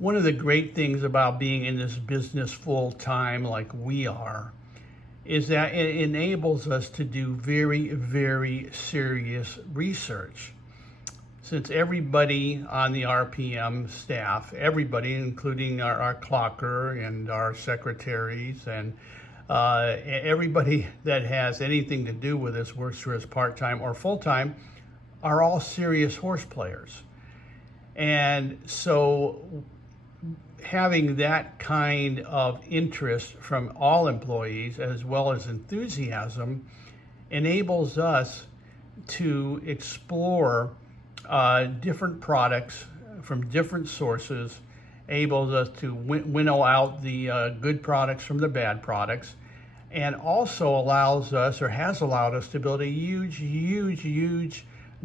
One of the great things about being in this business full time like we are is that it enables us to do very, very serious research. Since everybody on the RPM staff, everybody, including our clocker and our secretaries and everybody that has anything to do with this, works for us part-time or full-time, are all serious horse players. And so having that kind of interest from all employees as well as enthusiasm enables us to explore different products from different sources, enables us to winnow out the good products from the bad products, and also allows us, or has allowed us, to build a huge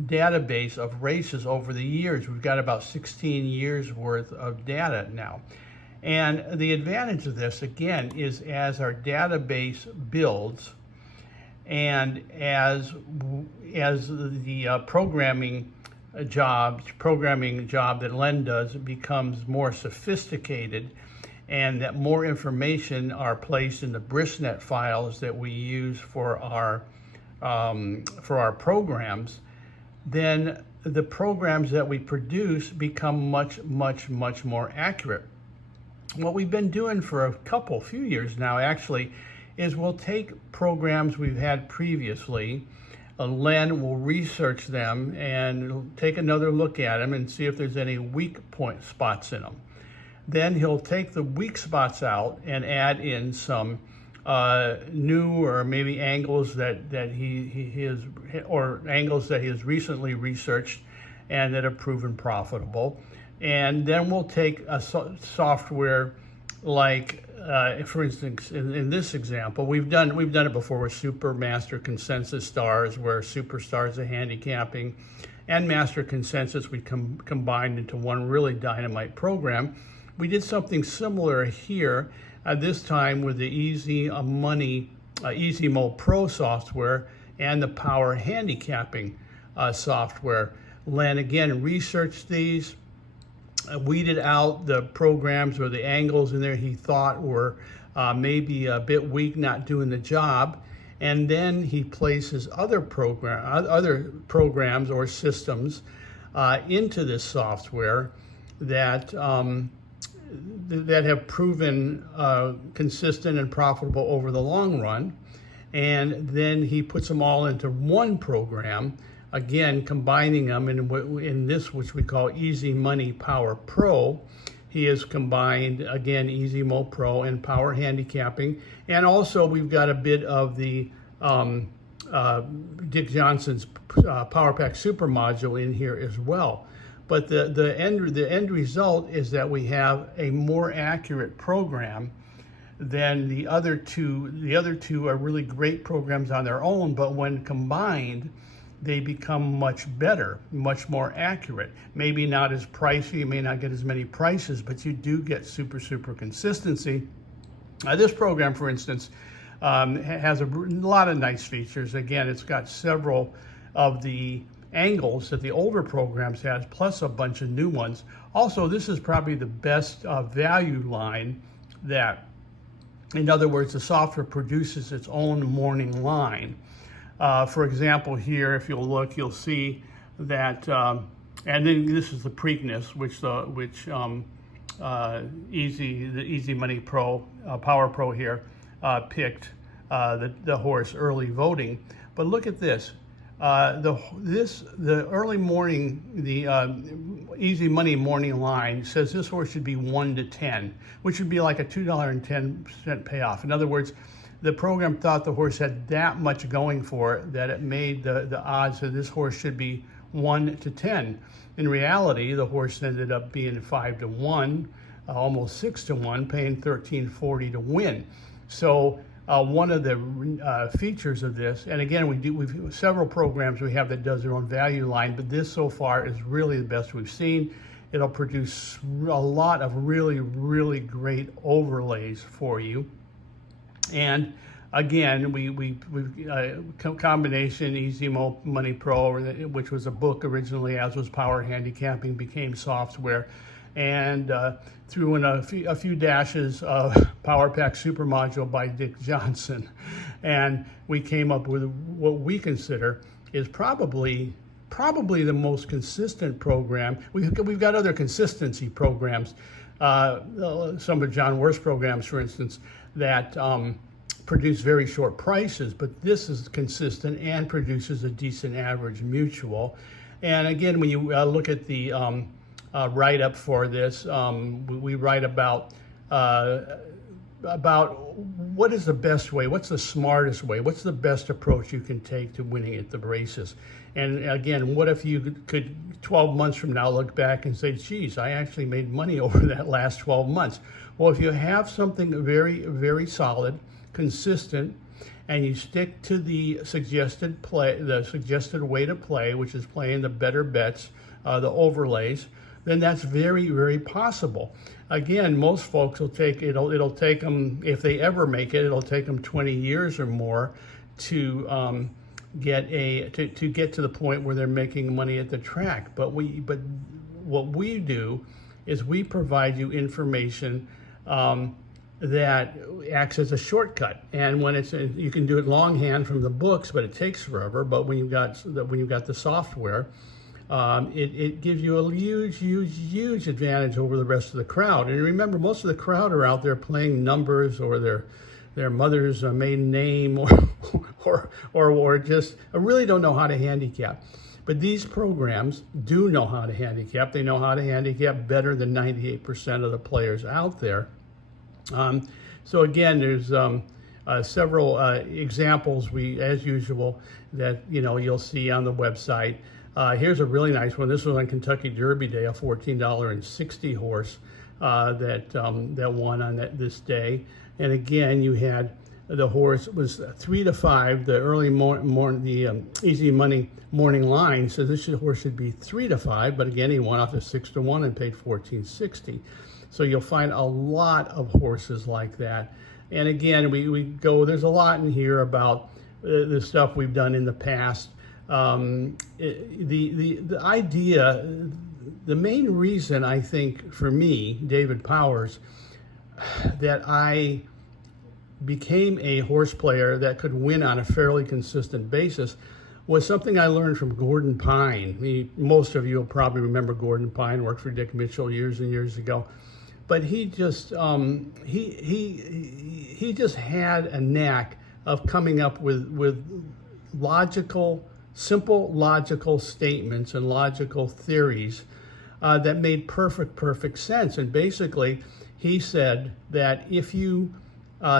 database of races over the years. We've got about 16 years worth of data now. And the advantage of this, again, is as our database builds and as the programming job that Len does becomes more sophisticated, and that more information are placed in the BrisNet files that we use for our programs, then the programs that we produce become much more accurate. What we've been doing for a few years now actually is we'll take programs we've had previously, Len will research them and take another look at them and see if there's any weak point spots in them. Then he'll take the weak spots out and add in some new or maybe angles that he has recently researched and that have proven profitable. And then we'll take a software like, for instance, in this example, we've done it before with Super Master Consensus Stars, where Super Stars of handicapping and Master Consensus we combined into one really dynamite program. We did something similar here, this time with the Easy Money Easy Mo Pro software and the Power Handicapping software. Len again researched these, weeded out the programs or the angles in there he thought were maybe a bit weak, not doing the job, and then he places other programs or systems into this software that have proven consistent and profitable over the long run. And then he puts them all into one program, again combining them in this, which we call Easy Money Power Pro. He has combined, again, Easy Mo Pro and Power Handicapping. And also we've got a bit of the Dick Johnson's Power Pack Super module in here as well. But the end result is that we have a more accurate program than the other two. The other two are really great programs on their own, but when combined, they become much better, much more accurate. Maybe not as pricey, you may not get as many prices, but you do get super consistency. This program, for instance, has a lot of nice features. Again, it's got several of the angles that the older programs has, plus a bunch of new ones. Also, this is probably the best value line that, in other words, the software produces its own morning line. For example, here, if you'll look, you'll see that, and then this is the Preakness, the Easy Money Pro, Power Pro here, picked the horse early voting. But look at this. The early morning, the Easy Money morning line says this horse should be 1 to 10, which would be like a $2.10 payoff. In other words, the program thought the horse had that much going for it that it made the odds that this horse should be 1 to 10. In reality, the horse ended up being 5 to 1, almost 6 to 1, paying $13.40 to win. So one of the features of this, and again, we've several programs we have that does their own value line, but this so far is really the best we've seen. It'll produce a lot of really great overlays for you. And again, we've combination Easy Money Pro, which was a book originally, as was Power Handicapping, became software. and threw in a few dashes of Power Pack Super Module by Dick Johnson. And we came up with what we consider is probably the most consistent program. We've got other consistency programs, some of John Worth's programs, for instance, that produce very short prices, but this is consistent and produces a decent average mutual. And again, when you look at the write-up for this, we write about what is the best way, what's the smartest way, what's the best approach you can take to winning at the races. And again, what if you could 12 months from now look back and say, geez, I actually made money over that last 12 months. Well, if you have something very, very solid, consistent, and you stick to the suggested way to play, which is playing the better bets, the overlays, then that's very, very possible. Again, most folks will it'll take them, if they ever make it, it'll take them 20 years or more to get to the point where they're making money at the track. But what we do is we provide you information that acts as a shortcut. And when you can do it longhand from the books, but it takes forever. But when you've got the software, it gives you a huge advantage over the rest of the crowd. And remember, most of the crowd are out there playing numbers or their mother's maiden name or just really don't know how to handicap. But these programs do know how to handicap. They know how to handicap better than 98% of the players out there. So again, there's several examples as usual that you'll see on the website. Here's a really nice one. This was on Kentucky Derby Day, a $14.60 horse that won on this day. And again, you had the horse was 3-5. The early Easy Money morning line says this horse should be 3-5, but again, he won off the 6-1 and paid $14.60. So you'll find a lot of horses like that. And again, we go. There's a lot in here about the stuff we've done in the past. The idea, the main reason I think for me, David Powers, that I became a horse player that could win on a fairly consistent basis was something I learned from Gordon Pine. Most of you will probably remember Gordon Pine, worked for Dick Mitchell years and years ago. But he just he just had a knack of coming up with simple logical statements and logical theories that made perfect sense. And basically, he said that if you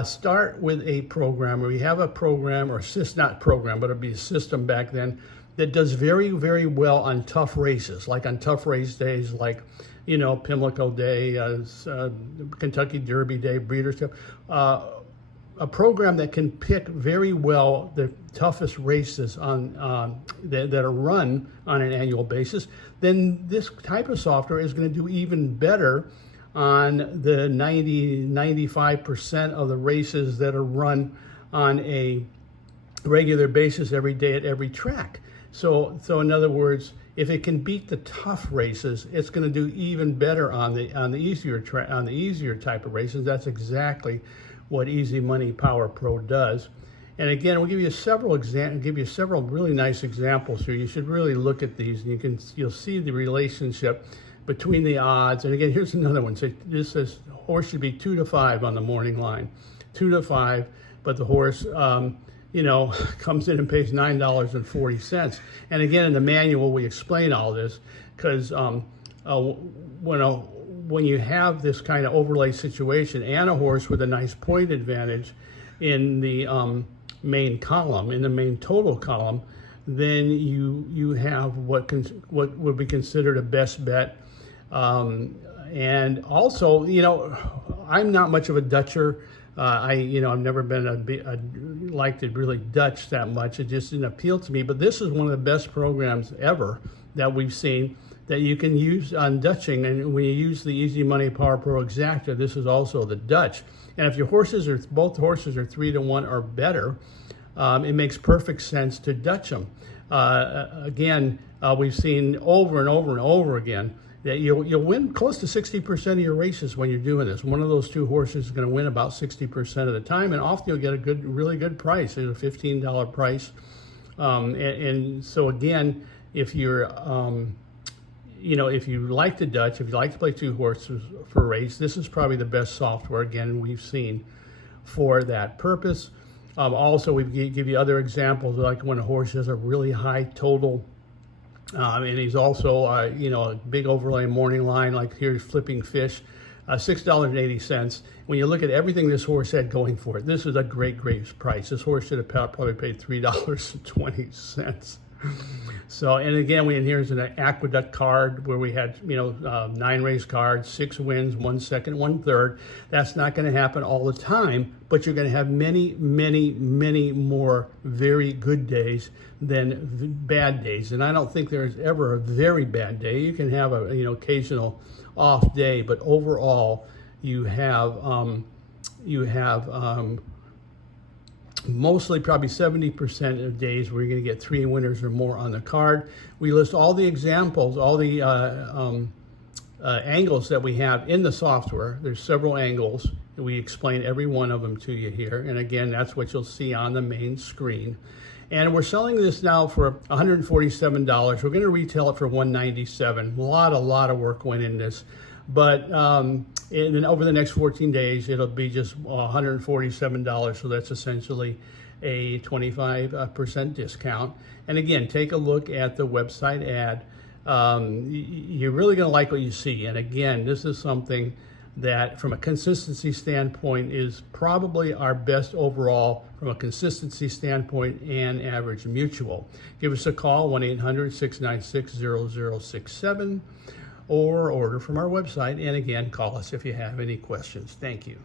start with a program, or you have a program, or not program, but it'd be a system back then, that does very, very well on tough races, like on tough race days, like Pimlico Day, Kentucky Derby Day, Breeders' Cup, a program that can pick very well the toughest races on that are run on an annual basis, then this type of software is going to do even better on the 95% of the races that are run on a regular basis every day at every track. So in other words, if it can beat the tough races, it's going to do even better on the easier type of races. That's exactly what Easy Money Power Pro does. And again, we'll give you several really nice examples here. You should really look at these, and you'll see the relationship between the odds. And again, here's another one. So this says horse should be 2-5 on the morning line, 2-5, but the horse comes in and pays $9.40. And again, in the manual, we explain all this because when you have this kind of overlay situation and a horse with a nice point advantage in the main column, in the main total column, then you have what would be considered a best bet. And also, I'm not much of a Dutcher. I've never been liked to really Dutch that much. It just didn't appeal to me. But this is one of the best programs ever that we've seen that you can use on Dutching. And when you use the Easy Money Power Pro Exacta, this is also the Dutch. And if both horses are 3-1 or better, it makes perfect sense to Dutch them. Again, we've seen over and over and over again that you'll win close to 60% of your races when you're doing this. One of those two horses is going to win about 60% of the time, and often you'll get a really good price. It's a $15 price. And so again, if you're, if you like the Dutch, if you like to play two horses for a race, this is probably the best software, again, we've seen for that purpose. Also, we give you other examples, like when a horse has a really high total, and he's also, a big overlay morning line, like here's Flipping Fish, $6.80. When you look at everything this horse had going for it, this is a great price. This horse should have probably paid $3.20. So, and again, here's an Aqueduct card where we had, 9 race cards, 6 wins, 1 second, 1 third. That's not going to happen all the time, but you're going to have many, many, many more very good days than bad days. And I don't think there's ever a very bad day. You can have a, occasional off day, but overall, you have mostly probably 70% of days where you're going to get 3 winners or more on the card. We list all the examples, all the angles that we have in the software. There's several angles. We explain every one of them to you here. And again, that's what you'll see on the main screen. And we're selling this now for $147. We're going to retail it for $197. A lot of work went in this. But and then over the next 14 days, it'll be just $147. So that's essentially a 25% discount. And again, take a look at the website ad. You're really going to like what you see. And again, this is something that from a consistency standpoint is probably our best overall from a consistency standpoint and average mutual. Give us a call, 1-800-696-0067, or order from our website. And again, call us if you have any questions. Thank you.